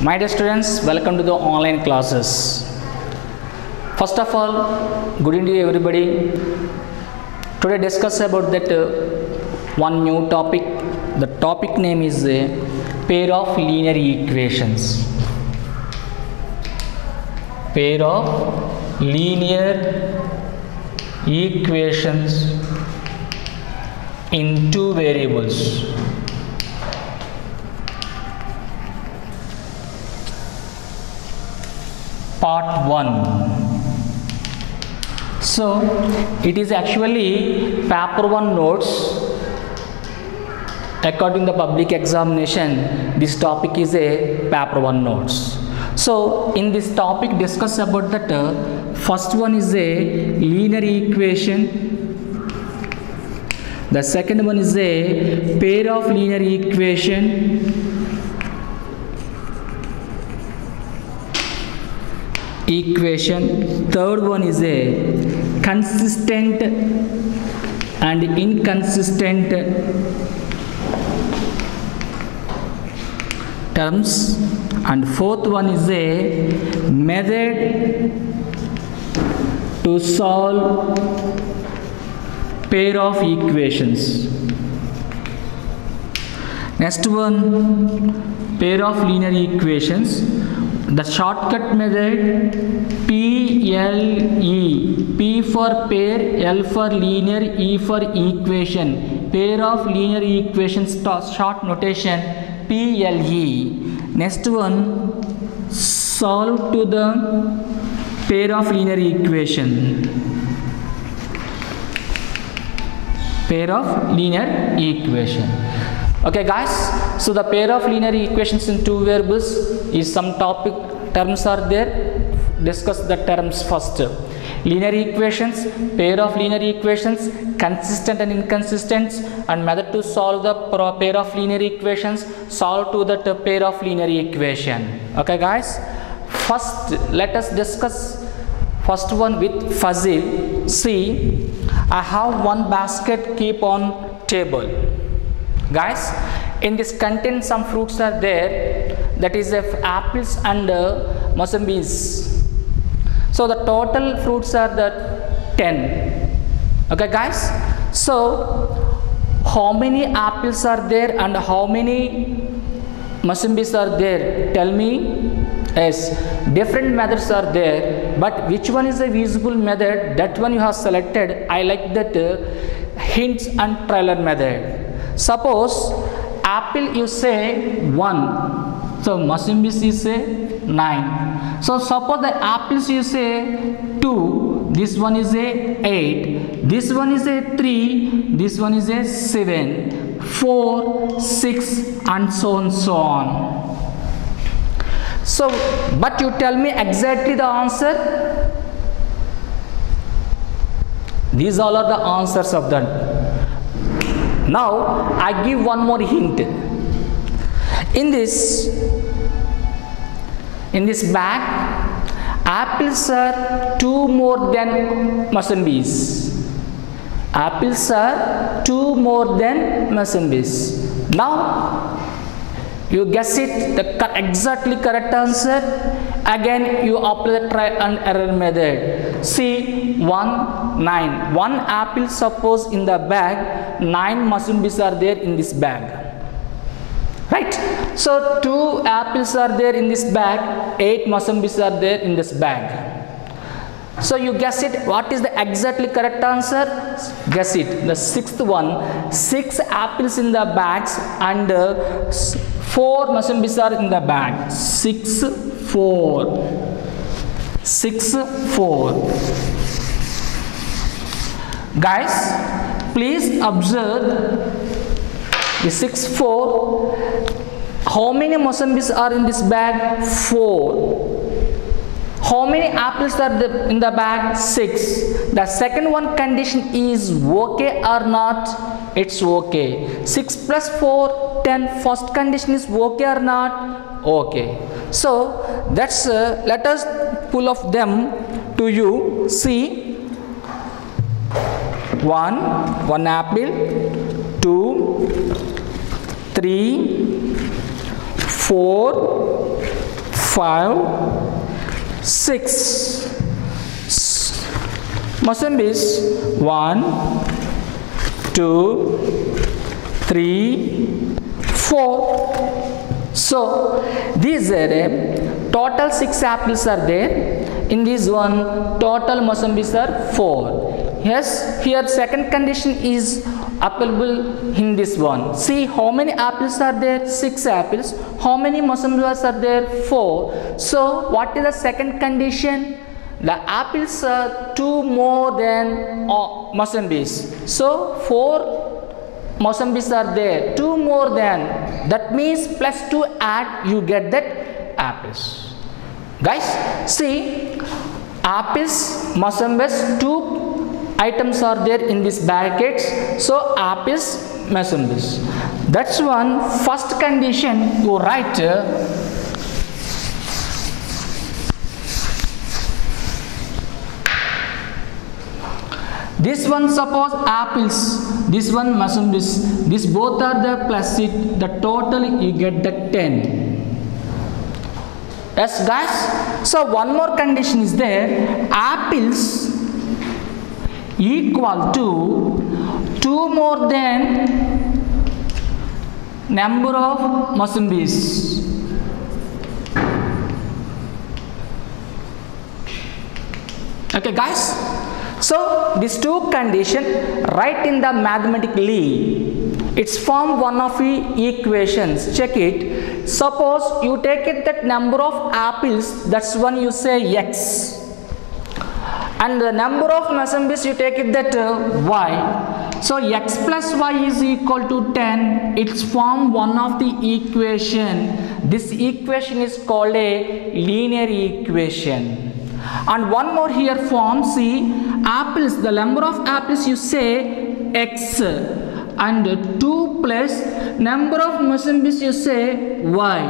My dear students, welcome to the online classes. First of all, good evening everybody. Today discuss about that one new topic. The topic name is pair of linear equations. Pair of linear equations in two variables. Part 1. So it is actually paper 1 notes. According to the public examination, this topic is a paper 1 notes. So in this topic discuss about that first one is a linear equation. The second one is a pair of linear equation. Third one is a consistent and inconsistent terms, and fourth one is a method to solve pair of equations. Next one, pair of linear equations. The shortcut method PLE, P for pair, L for linear, E for equation. Pair of linear equations short notation PLE. Next one, solve to the pair of linear equation. Pair of linear equation. Okay guys, so the pair of linear equations in two variables is some topic terms are there. Discuss the terms first. Linear equations, pair of linear equations, consistent and inconsistent, and method to solve the pair of linear equations, solve to that pair of linear equation. Okay guys, first let us discuss first one with Fazil. See, I have one basket keep on table. Guys, in this content some fruits are there, that is apples and Mosambis. So the total fruits are the 10. Okay guys, so how many apples are there and how many Mosambis are there? Tell me. Yes, different methods are there, but which one is a visible method? That one you have selected. I like that hints and trailer method. Suppose apple you say 1, so Mosambis you say 9. So suppose the apples you say 2, this one is a 8, this one is a 3, this one is a 7, 4, 6, and so on. So, but you tell me exactly the answer. These all are the answers of that. Now I give one more hint. In this bag, apples are 2 more than Mosambis. Apples are 2 more than Mosambis. Now you guess it, the exactly correct answer. Again you apply the try and error method. See, 1, 9. 1 apple suppose in the bag, 9 Mosambis are there in this bag. Right? So 2 apples are there in this bag, 8 Mosambis are there in this bag. So you guess it, what is the exactly correct answer? Guess it. The sixth one, 6 apples in the bags and 4 Mosambis are in the bag. 6, 4. 6, 4. Guys, please observe the 6, 4. How many Mosambis are in this bag? 4. How many apples are in the bag? 6. The second one condition is okay or not? It's okay. 6 plus 4, 10. First condition is okay or not? Okay. So that's let us pull of them to you. See, 1 apple, 2, 3, 4, 5, 6. Mosambis 1, 2, 3, 4. So these are total 6 apples are there. In this one, total Mosambis are 4. Yes, here second condition is applicable in this one. See how many apples are there? 6 apples. How many Mosambis are there? 4. So what is the second condition? The apples are 2 more than Mosambis. So 4 Mosambis are there, 2 more than. That means plus 2 add, you get that apples. Guys, see, apples, Mosambis, 2 items are there in these brackets. So apples, Mosambis. That's one first condition you write. This one suppose apples, this one Mosambis, this both are the plus it, the total you get the 10. Yes guys, so one more condition is there, apples equal to 2 more than number of Mosambis. Okay guys, so these two condition write in the mathematically, it's form one of the equations. Check it. Suppose you take it that number of apples, that's one you say x, and the number of Mosambis you take it that y. So x plus y is equal to 10. It's form one of the equation. This equation is called a linear equation. And one more here form, see, apples, the number of apples you say x, and 2 plus number of Mosambis you say y.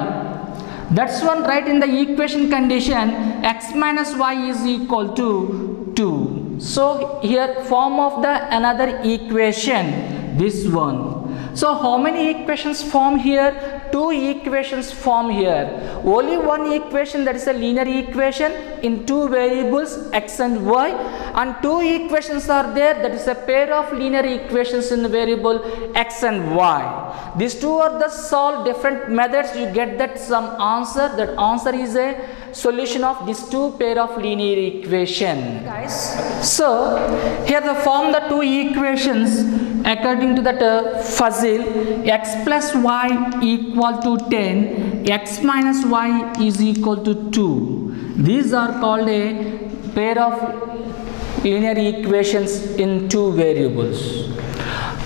That's one right in the equation condition, x minus y is equal to 2. So here form of the another equation, this one. So how many equations form here? 2 equations form here. Only one equation, that is a linear equation in 2 variables x and y, and 2 equations are there, that is a pair of linear equations in the variable x and y. These two are the solve different methods, you get that some answer. That answer is a solution of these 2 pair of linear equation. Guys, so here the form the 2 equations according to that Fazil, x plus y equal to 10, x minus y is equal to 2. These are called a pair of linear equations in 2 variables.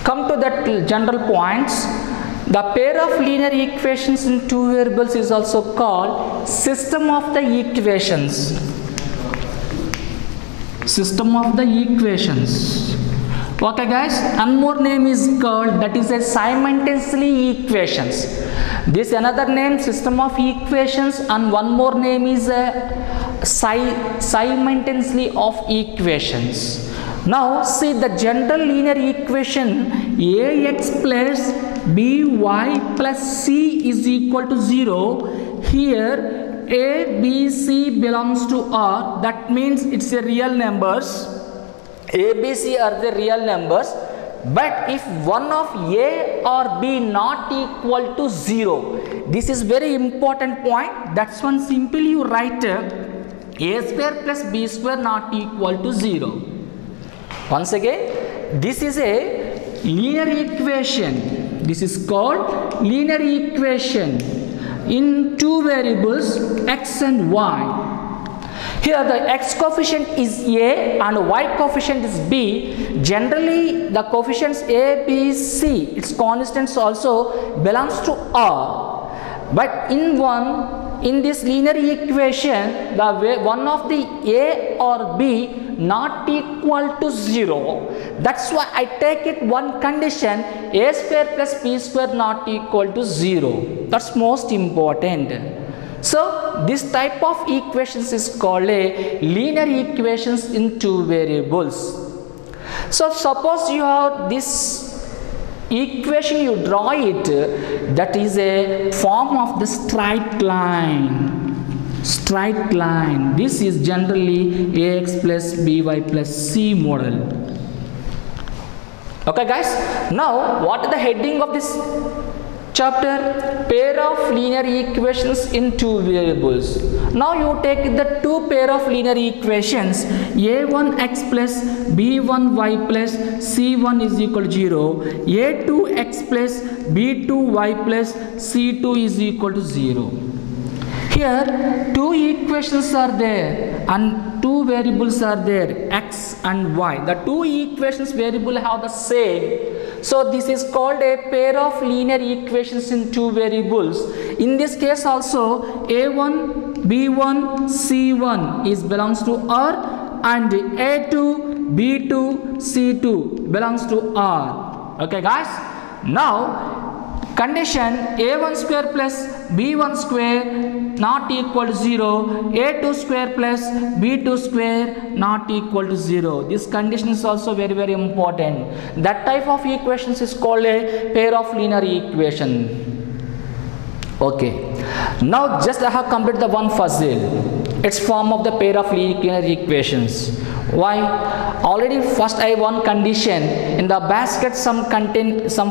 Come to that general points. The pair of linear equations in 2 variables is also called system of the equations. System of the equations. Okay guys, one more name is called, that is a simultaneously equations. This another name, system of equations, and one more name is a simultaneously of equations. Now see the general linear equation, ax plus by plus c is equal to 0. Here a, b, c belongs to r, that means it's a real numbers. A, B, C are the real numbers, but if one of A or B not equal to 0, this is very important point. That's one simply you write A square plus B square not equal to 0. Once again, this is a linear equation. This is called linear equation in 2 variables x and y. Here the x coefficient is a and y coefficient is b. Generally the coefficients a, b, c, its constants also belongs to r. But in this linear equation, the one of the a or b not equal to 0. That's why I take it one condition, a square plus b square not equal to 0. That's most important. So this type of equations is called a linear equations in 2 variables. So suppose you have this equation, you draw it, that is a form of the straight line. straight line. This is generally ax plus by plus c model. Okay guys, now what is the heading of this chapter? Pair of linear equations in two variables. Now you take the two pair of linear equations, a1x plus b1y plus c1 is equal to 0, a2x plus b2y plus c2 is equal to 0. Here two equations are there and two variables are there, x and y. The two equations variable have the same. So this is called a pair of linear equations in two variables. In this case also a1, b1, c1 is belongs to R and a2, b2, c2 belongs to R. Okay guys. Now condition a1 square plus b1 square not equal to 0, a2 square plus b2 square not equal to 0. This condition is also very important. That type of equations is called a pair of linear equation. Okay. Now just I have completed the one puzzle. It's form of the pair of linear equations. Why? Already first I one condition in the basket some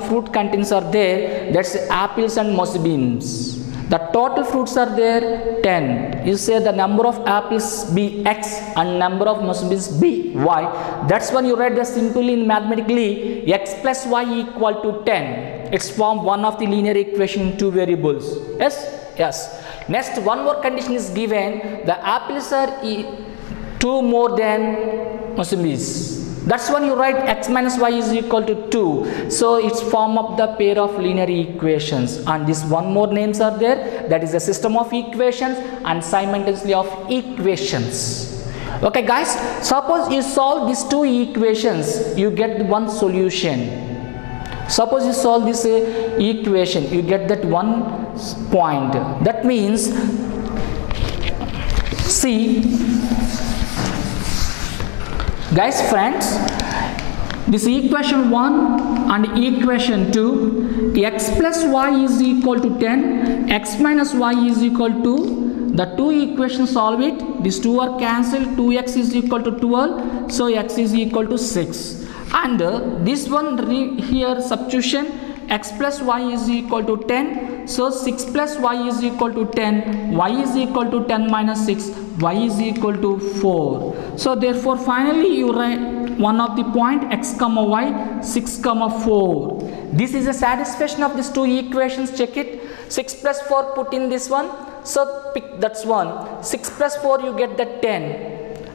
fruit contents are there, that's apples and mushrooms. The total fruits are there 10. You say the number of apples be x and number of mushrooms be y. That's when you write the simply in mathematically x plus y equal to 10. It's form one of the linear equation in two variables. Yes. Next one more condition is given, the apples are 2 more than mushrooms. That's when you write x minus y is equal to 2. So it's form of the pair of linear equations, and this one more names are there, that is a system of equations and simultaneously of equations. Okay guys, suppose you solve these two equations, you get one solution. Suppose you solve this equation, you get that one point. That means see guys, friends, this equation 1 and equation 2, x plus y is equal to 10, x minus y is equal to, the two equations solve it, these two are cancelled, 2x is equal to 12, so x is equal to 6. And this one here substitution, x plus y is equal to 10, so 6 plus y is equal to 10, y is equal to 10 minus 6, y is equal to 4. So therefore finally you write one of the point x comma y, 6 comma 4. This is a satisfaction of these two equations. Check it. 6 plus 4 put in this one, so pick that's one. 6 plus 4 you get the 10.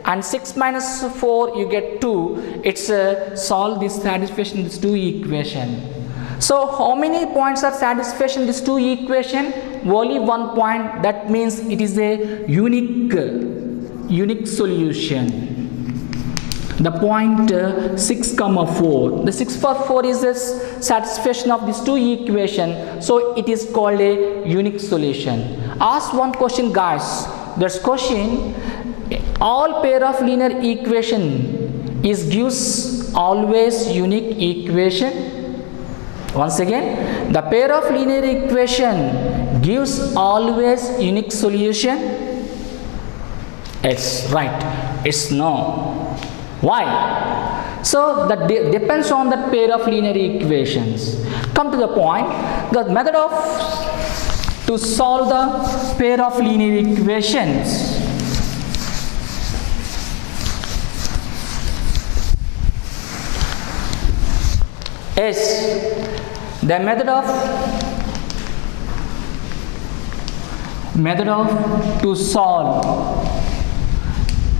And 6 minus 4 you get 2. It's solve this satisfaction these two equation. So how many points are satisfaction these two equation? Only one point. That means it is a unique solution. The point 6 comma 4. The 6 for 4 is the satisfaction of these two equation. So it is called a unique solution. Ask one question guys. This question, all pair of linear equation gives always unique equation. Once again, the pair of linear equation gives always unique solution. It's right. It's no. Why? So that depends on the pair of linear equations. Come to the point. The method to solve the pair of linear equations. Is the method of to solve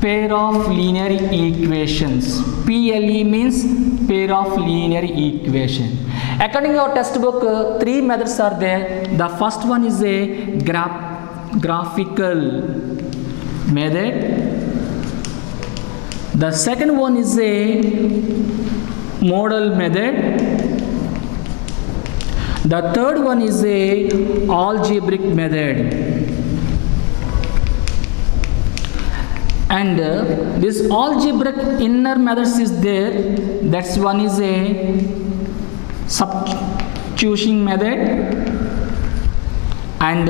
pair of linear equations. PLE means pair of linear equation. According to your textbook, 3 methods are there. The first one is a graphical method. The second one is a modal method. The third one is a algebraic method. And this algebraic inner methods is there. That's one is a substitution method, and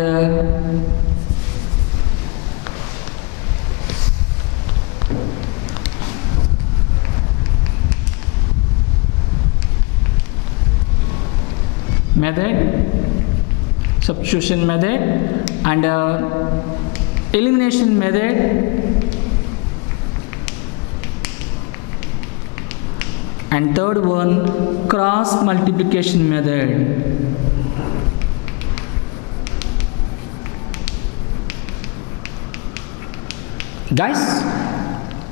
method, substitution method, and elimination method, and third one, cross multiplication method. Guys,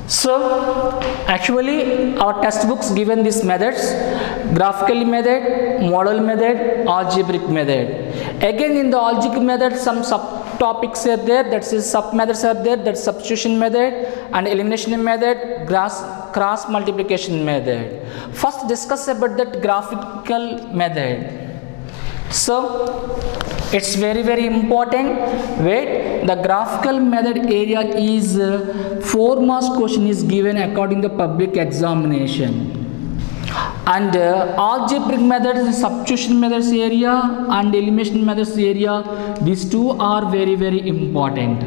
so actually our textbooks given these methods: graphical method, model method, algebraic method. Again, in the algebraic method, some subtopics are there, that's is sub methods are there, that's substitution method and elimination method, cross multiplication method. First discuss about that graphical method. So it's very important. Wait, the graphical method area is 4 marks question is given according to public examination, and algebraic methods, substitution methods area and elimination methods area, these two are very important.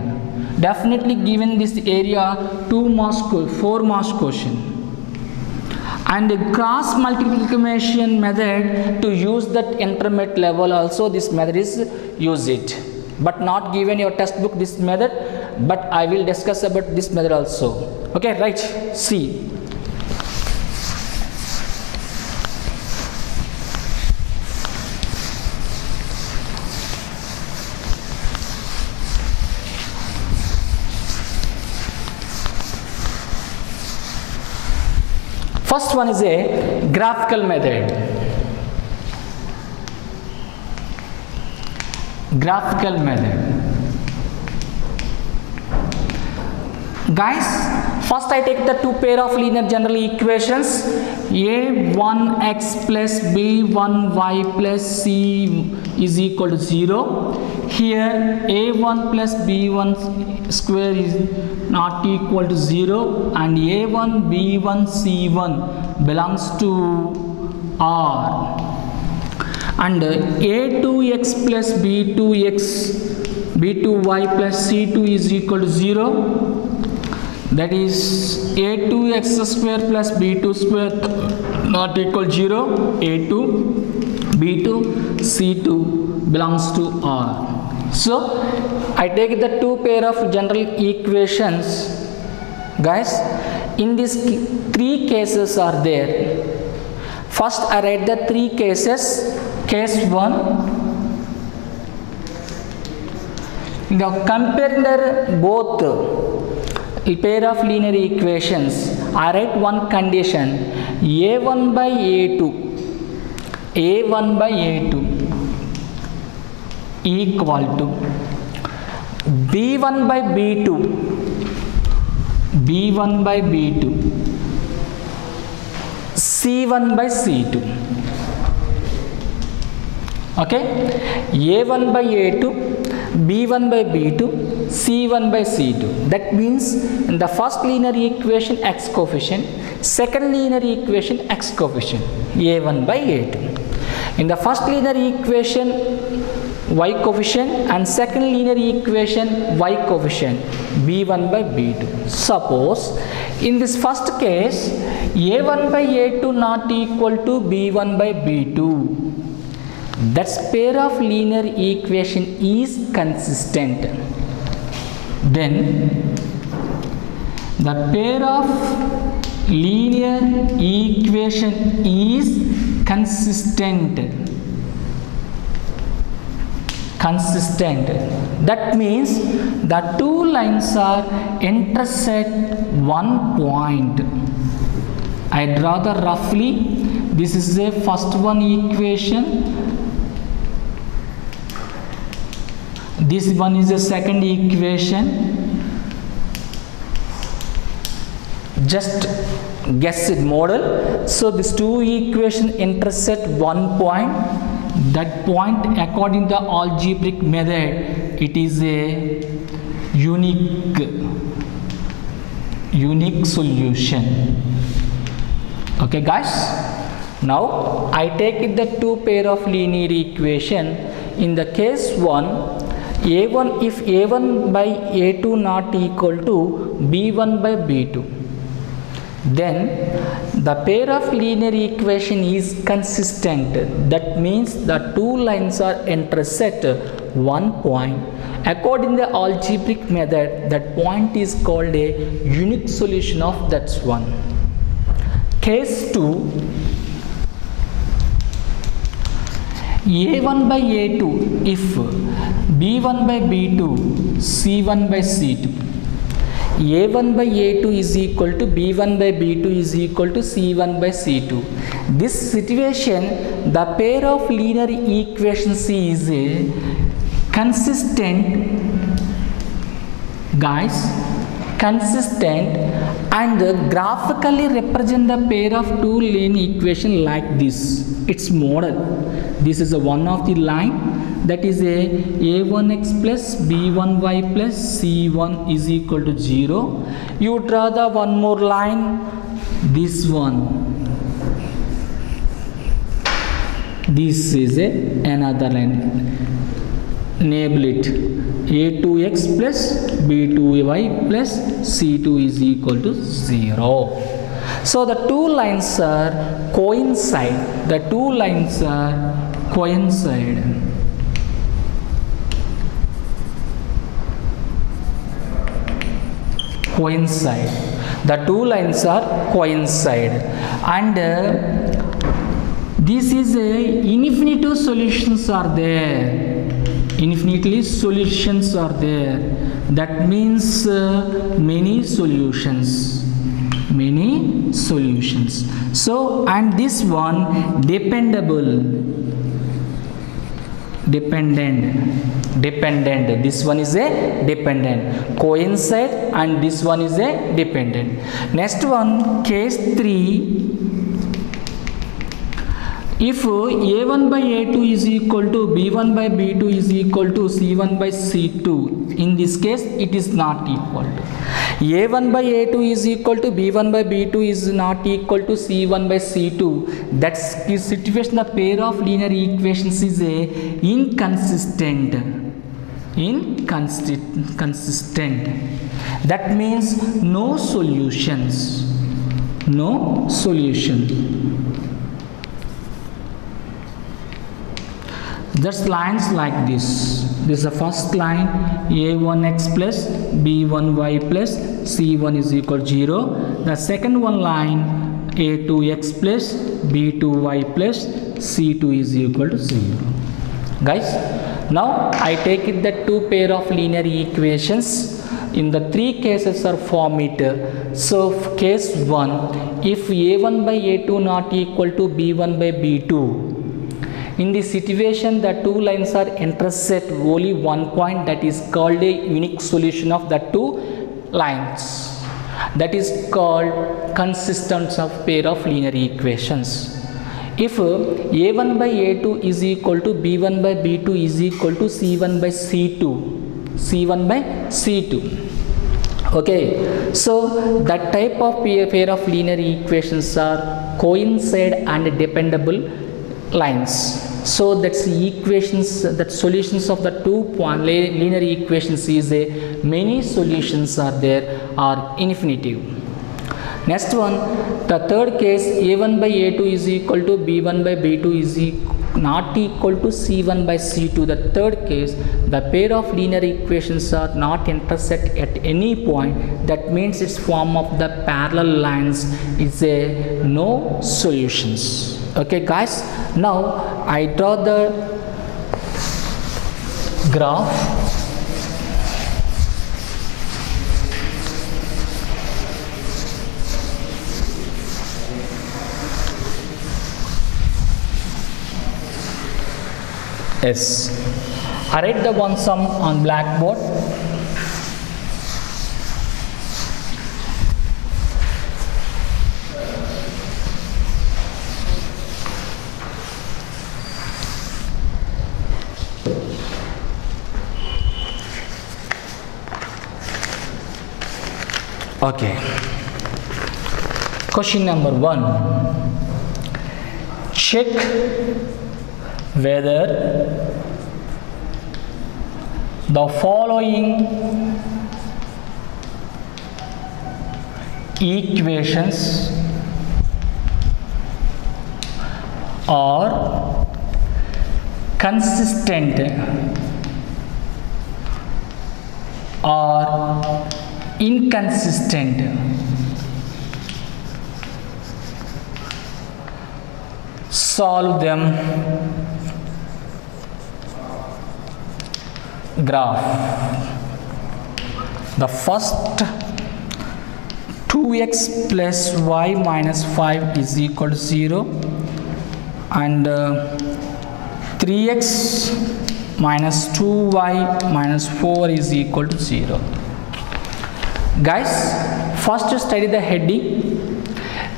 Definitely given this area 2 marks, 4 marks question. And cross multiplication method, to use that intermediate level also this method is use it, but not given your textbook this method, but I will discuss about this method also. Okay, right, see. First one is a graphical method. Graphical method. Guys, first I take the two pair of linear general equations, a1x plus b1y plus c is equal to 0. Here a1 plus b1 square is not equal to 0, and a1 b1 c1 belongs to R, and a2x plus b2y plus c2 is equal to 0, that is a2x square plus b2 square not equal to 0, a2 b2 c2 belongs to R. So I take the two pair of general equations. Guys, in these 3 cases are there. First I write the 3 cases. Case 1, now comparing the both pair of linear equations, I write one condition: a1 by a2 equal to b1 by b2 c1 by c2. Okay, a1 by a2, b1 by b2, c1 by c2. That means in the first linear equation x coefficient, second linear equation x coefficient, a1 by a2. In the first linear equation y coefficient, and second linear equation y coefficient, b1 by b2. Suppose in this first case a1 by a2 not equal to b1 by b2, that pair of linear equation is consistent. Then the pair of linear equation is consistent. That means the two lines are intersect one point. I draw the roughly. This is a first one equation. This one is a second equation. Just guess it model. So these two equations intersect one point. That point, according to the algebraic method, it is a unique solution. Okay guys, now I take the two pair of linear equation. In the case 1, a1, if a1 by a2 not equal to b1 by b2, then the pair of linear equation is consistent. That means the two lines are intersect one point. According to the algebraic method, that point is called a unique solution of that one. Case 2, A1 by A2 if B1 by B2, C1 by C2. A1 by A2 is equal to B1 by B2 is equal to C1 by C2. This situation, the pair of linear equations is consistent, guys, consistent, and graphically represent the pair of two linear equation like this. Its model. This is one of the line, that is a1x plus b1y plus c1 is equal to 0. You draw the one more line, this one. This is another line. Enable it. a2x plus b2y plus c2 is equal to 0. So the two lines are coincide. The two lines are coincide. Coincide. The two lines are coincide, and this is infinite solutions are there. Infinitely solutions are there. That means many solutions. Many solutions. So, and this one dependable. Dependent. This one is a dependent. Coincide, and this one is a dependent. Next one, case 3. If A1 by A2 is equal to B1 by B2 is equal to C1 by C2, in this case it is not equal to. A1 by A2 is equal to B1 by B2 is not equal to C1 by C2. That's the situation. The pair of linear equations is inconsistent. Inconsistent. That means no solutions. No solution. That's lines like this. This is the first line, a1x plus b1y plus c1 is equal to 0. The second one line, a2x plus b2y plus c2 is equal to 0. Guys, now I take it that two pair of linear equations. In the three cases are formed. So case 1, if a1 by a2 not equal to b1 by b2, in this situation, the two lines are intersect only one point, that is called a unique solution of the two lines. That is called consistence of pair of linear equations. If a1 by a2 is equal to b1 by b2 is equal to c1 by c2, c1 by c2. Okay, so that type of pair of linear equations are coincide and dependable lines. So that's the equations, that solutions of the two linear equations is many solutions are there, are infinitive. Next one, the third case, a1 by a2 is equal to b1 by b2 is not equal to c1 by c2. The third case, the pair of linear equations are not intersect at any point. That means its form of the parallel lines is no solutions. Okay guys, now I draw the graph. Yes, I write the one sum on blackboard. Okay, question number 1, check whether the following equations are consistent or inconsistent, solve them. Graph. The first 2x plus y minus 5 is equal to 0 and 3x minus 2y minus 4 is equal to 0. Guys, first study the heading.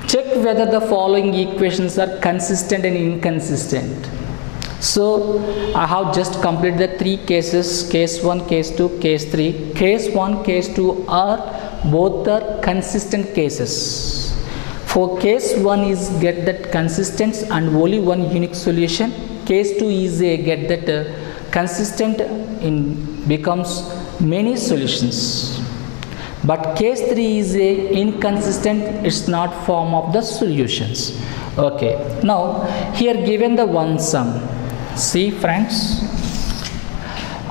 Check whether the following equations are consistent and inconsistent. So I have just completed the three cases, case 1, case 2, case 3. Case 1, case 2 are both are consistent cases. For case 1 is get that consistent and only one unique solution. Case 2 is a get that consistent in becomes many solutions. But case 3 is a inconsistent, it's not form of the solutions. Okay, now here given the one sum. See friends,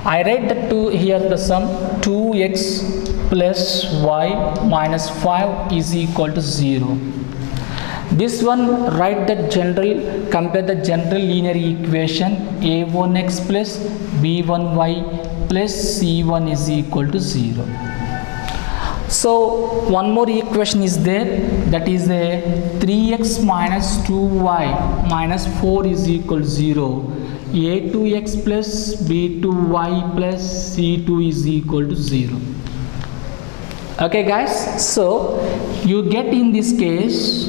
I write the 2 here, the sum 2x plus y minus 5 is equal to 0. This one write the general, compare the general linear equation a1x plus b1y plus c1 is equal to 0. So one more equation is there, that is a 3x minus 2y minus 4 is equal to 0. a2x plus b2y plus c2 is equal to 0. Okay guys, so you get in this case,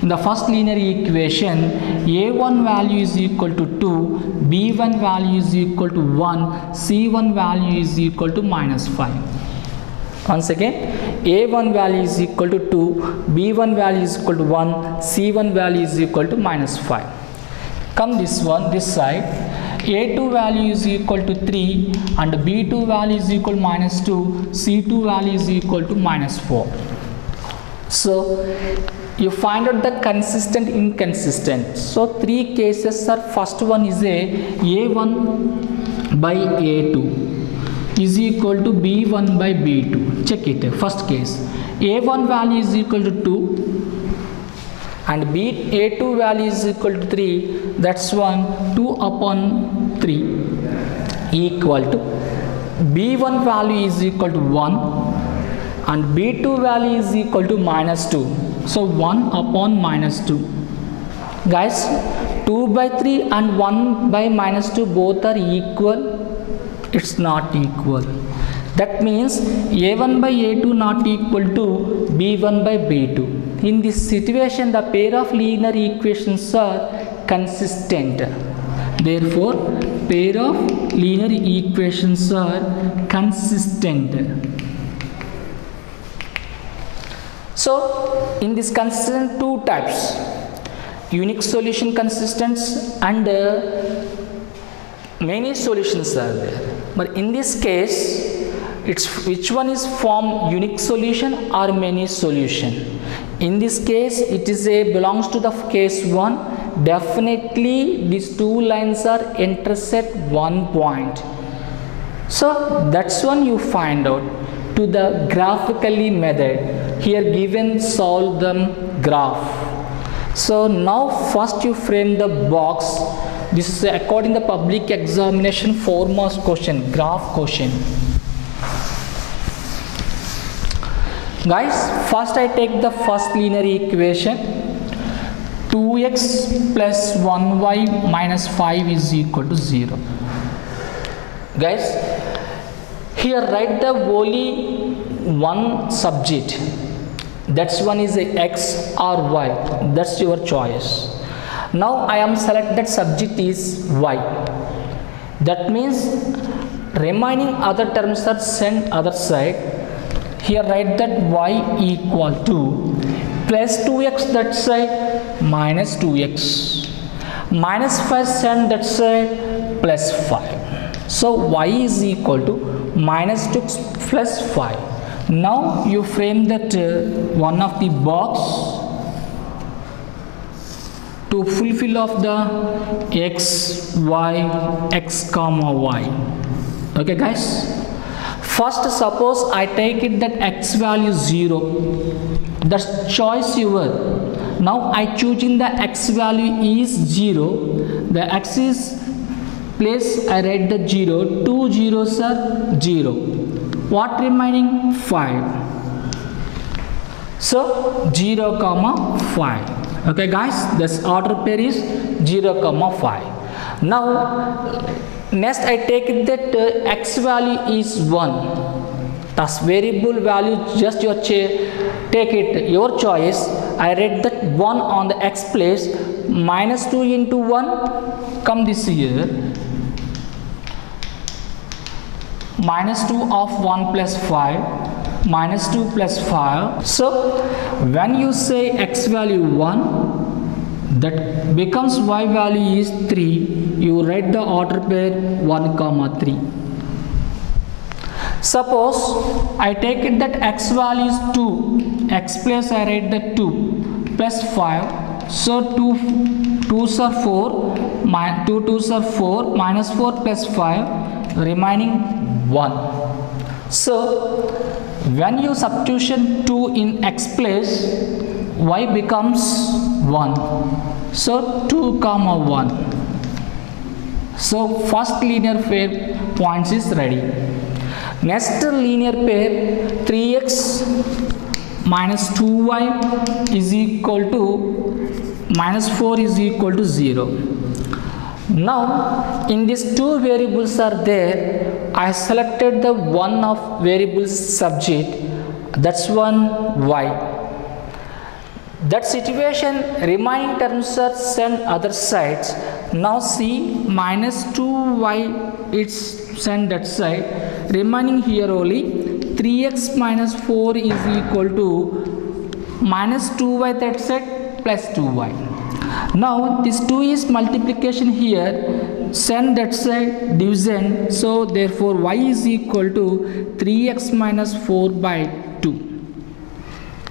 in the first linear equation, a1 value is equal to 2, b1 value is equal to 1, c1 value is equal to minus 5. Once again, a1 value is equal to 2, b1 value is equal to 1, c1 value is equal to minus 5. Come this one, this side, a2 value is equal to 3 and b2 value is equal to minus 2, c2 value is equal to minus 4. So you find out the consistent, inconsistent. So three cases are, first one is a1 by a2 is equal to b1 by b2. Check it, first case, a1 value is equal to 2 and a2 value is equal to 3, that's 2 upon 3 equal to b1 value is equal to 1 and b2 value is equal to minus 2. So 1 upon minus 2. Guys, 2 by 3 and 1 by minus 2 both are equal. It's not equal. That means a1 by a2 not equal to b1 by b2. In this situation, the pair of linear equations are consistent. Therefore, pair of linear equations are consistent. So, in this consistent, two types, unique solution consistence and many solutions are there. But in this case, it's which one is form unique solution or many solution. In this case, it is a belongs to the case 1. Definitely these two lines are intersect one point. So that's one you find out to the graphically method. Here given solve them graph. So now first you frame the box. This is according to the public examination 4 marks question, graph question. Guys, first I take the first linear equation, 2x plus 1y minus 5 is equal to 0. Guys, here write the only one subject, that's one is a x or y, that's your choice. Now I am select that subject is y. That means remaining other terms are sent other side. Here write that y equal to plus 2x that side minus 2x minus 5 send that side plus 5. So y is equal to minus 2 plus 5. Now you frame that one of the box to fulfill of the x, y, x comma y. Okay guys. First suppose I take it that x value 0. That's choice your. Now I choose in the x value is 0. The x is place I write the 0. 2 zeros are 0. What remaining? 5. So 0 comma 5. Okay guys, this order pair is 0 comma 5. Now next I take it that x value is 1. That's variable value, just your take it your choice. I read that 1 on the x place. Minus 2 into 1 come this here. Minus 2 of 1 plus 5. Minus 2 plus 5. So when you say x value 1, that becomes y value is 3. You write the order pair 1 comma 3. Suppose I take it that x value is 2. X place I write the 2 plus 5. So 2 2s are 4. 2 2s are 4. Minus 4 plus 5. Remaining 1. So when you substitution 2 in x place, y becomes 1. So 2 comma 1. So first linear pair points is ready. Next linear pair 3x minus 2y is equal to minus 4 is equal to 0. Now in these two variables are there, I selected the one of variable subject, that's one y. That situation remaining terms are sent other sides. Now see minus 2y it's sent that side. Remaining here only 3x minus 4 is equal to minus 2y that side plus 2y. Now this 2 is multiplication here, send that side division. So therefore y is equal to 3x minus 4 by 2.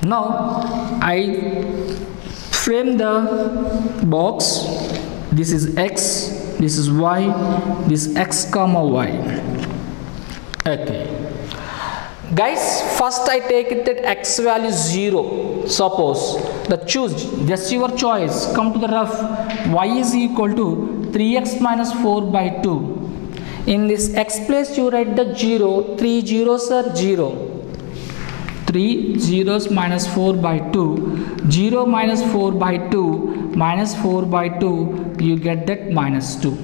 Now I frame the box. This is x, this is y, this x comma y. Okay. Guys, first I take it that x value 0. Suppose the choose, just your choice. Come to the rough. Y is equal to 3x minus 4 by 2. In this x place you write the 0. 3 zeros are 0. 3 zeros minus 4 by 2. 0 minus 4 by 2 minus 4 by 2, you get that minus 2.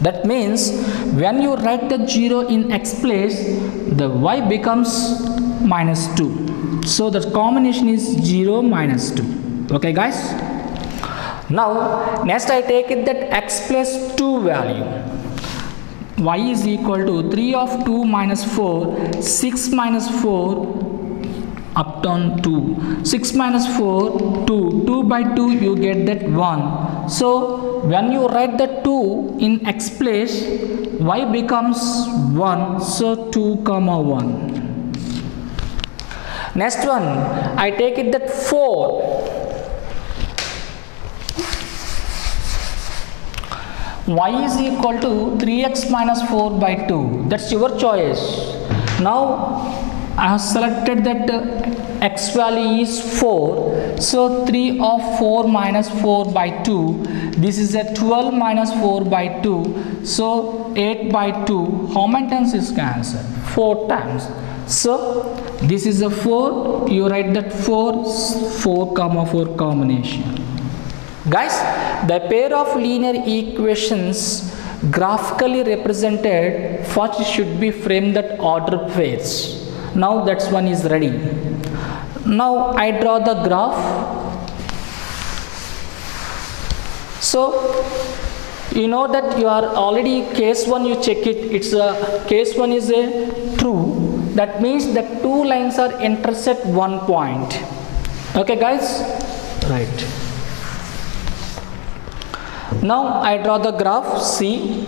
That means when you write the 0 in x place, the y becomes minus 2. So the combination is 0 minus 2. Okay guys. Now next I take it that x plus 2 value. Y is equal to 3 of 2 minus 4, 6 minus 4 up down 2. 6 minus 4, 2. 2 by 2 you get that 1. So when you write the 2 in x place, y becomes 1. So 2 comma 1. Next one, I take it that 4. Y is equal to 3x minus 4 by 2. That's your choice. Now I have selected that x value is 4. So 3 of 4 minus 4 by 2. This is a 12 minus 4 by 2. So 8 by 2. How many times is cancelled? 4 times. So this is a 4. You write that 4 comma 4 combination. Guys, the pair of linear equations graphically represented first should be framed that order pairs. Now that one is ready. Now I draw the graph. So you know that you are already case 1 you check it. It's a case 1 is a true. That means the two lines are intersect one point. Okay guys? Right. Now I draw the graph. See.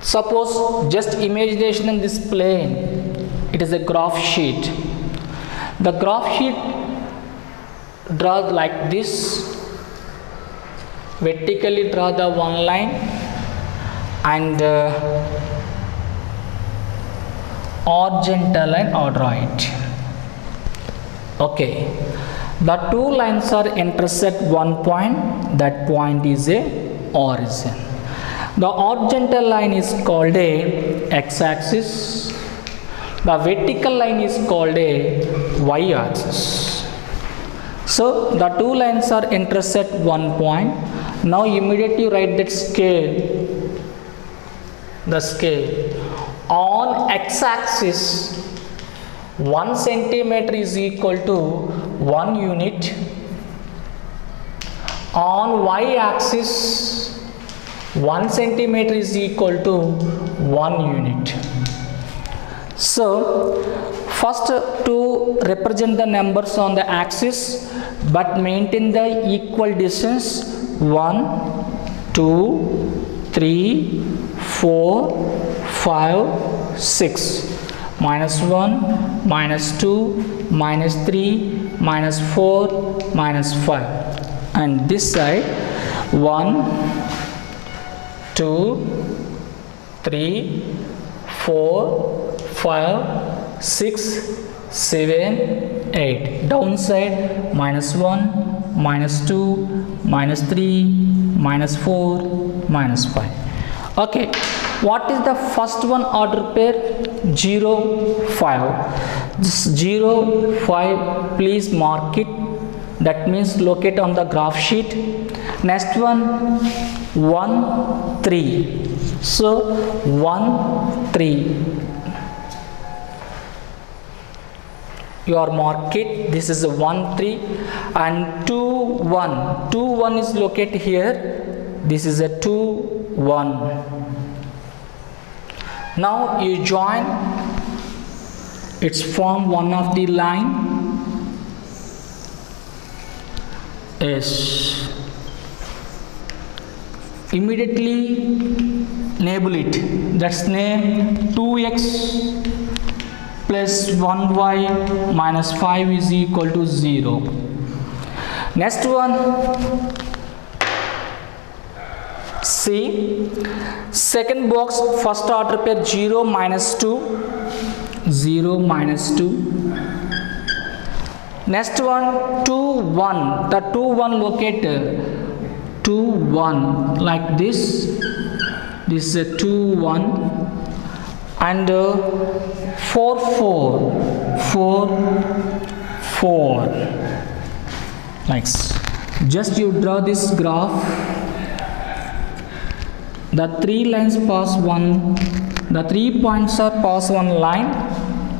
Suppose just imagination in this plane. It is a graph sheet. The graph sheet draws like this. Vertically draw the one line and horizontal line or right. Okay, the two lines are intersect one point. That point is a origin. The horizontal line is called a x-axis. The vertical line is called a y-axis. So the two lines are intersect one point. Now immediately write that scale. The scale on x-axis 1 centimeter is equal to 1 unit. On y-axis 1 centimeter is equal to 1 unit. So first to represent the numbers on the axis but maintain the equal distance. 1, 2, 3, 4, 5, 6. Minus 1, minus 2, minus 3, minus 4, minus 5. And this side 1, 2, 3, 4, 5, 6, 7, 8. Downside minus 1, minus 2, minus 3, minus 4, minus 5. Okay, what is the first one order pair? 0, 5. This 0, 5, please mark it. That means locate on the graph sheet. Next one 1, 3. So 1, 3. You are mark it. This is a 1, 3 and 2, 1. 2, 1 is located here. This is a 2, 1. Now you join. It's form one of the line. Yes. Immediately label it. That's name 2x plus 1y minus 5 is equal to 0. Next one. See, second box first order pair 0, minus 2. 0, minus 2. Next one 2, 1. The 2, 1 located. 2, 1 like this. This is a 2, 1 and 4, 4. 4, 4. Nice. Just you draw this graph. The 3 lines pass one. The 3 points are pass one line.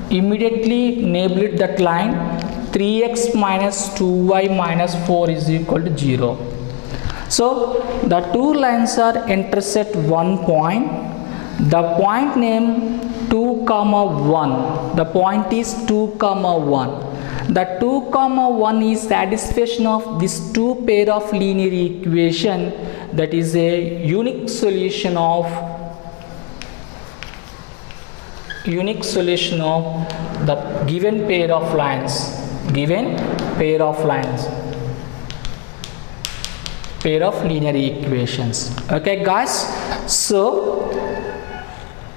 Immediately label that line. 3x minus 2y minus 4 is equal to 0. So the two lines are intersect one point. The point name 2, 1. The point is 2, 1. The 2, 1 is satisfaction of this two pair of linear equation. That is a unique solution of the given pair of lines. Given pair of lines. Pair of linear equations. Okay, guys. So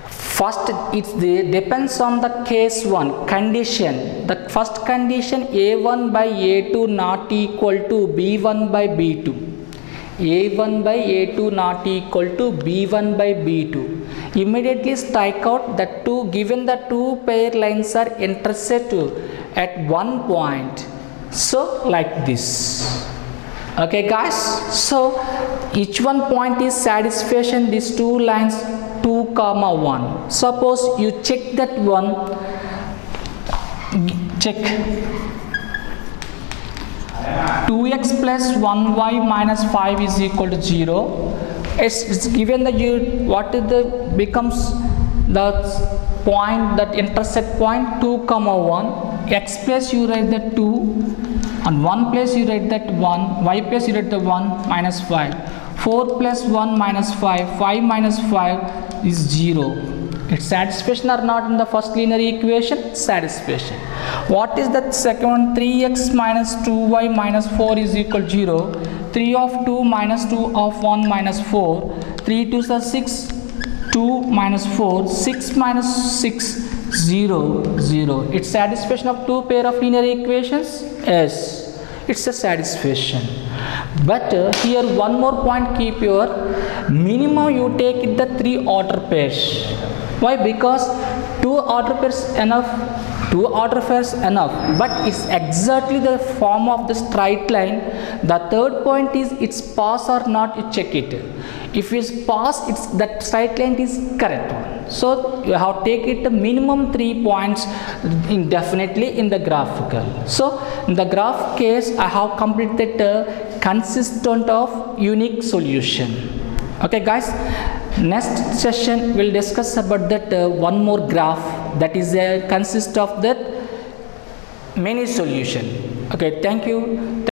first it depends on the case 1 condition. The first condition a1 by a2 not equal to b1 by b2. a1 by a2 not equal to b1 by b2. Immediately strike out the two, given the two pair lines are intersect at one point. So like this. Okay guys, so each one point is satisfaction these two lines 2, 1. Suppose you check that one, check 2x plus 1y minus 5 is equal to 0. It's given that you what is the becomes the point that intersect point 2, 1. X place you write the 2. On 1 place you write that 1, y place you write the 1 minus 5. 4 plus 1 minus 5, 5 minus 5 is 0. It's satisfaction or not in the first linear equation? Satisfaction. What is the second one? 3x minus 2y minus 4 is equal to 0. 3 of 2 minus 2 of 1 minus 4. 3 2 is 6. 2 minus 4. 6 minus 6. 0, 0. It's satisfaction of two pair of linear equations? Yes. It's a satisfaction. But here one more point, keep your minimum you take it the 3 order pairs. Why? Because 2 order pairs enough, 2 order pairs enough, but it's exactly the form of the straight line. The third point is it's pass or not, you check it. If it's pass, it's that straight line is correct one. So you have to take it the minimum 3 points indefinitely in the graphical. So in the graph case, I have completed consistent of unique solution. Okay guys, next session we'll discuss about that one more graph that is consist of that many solution. Okay, thank you.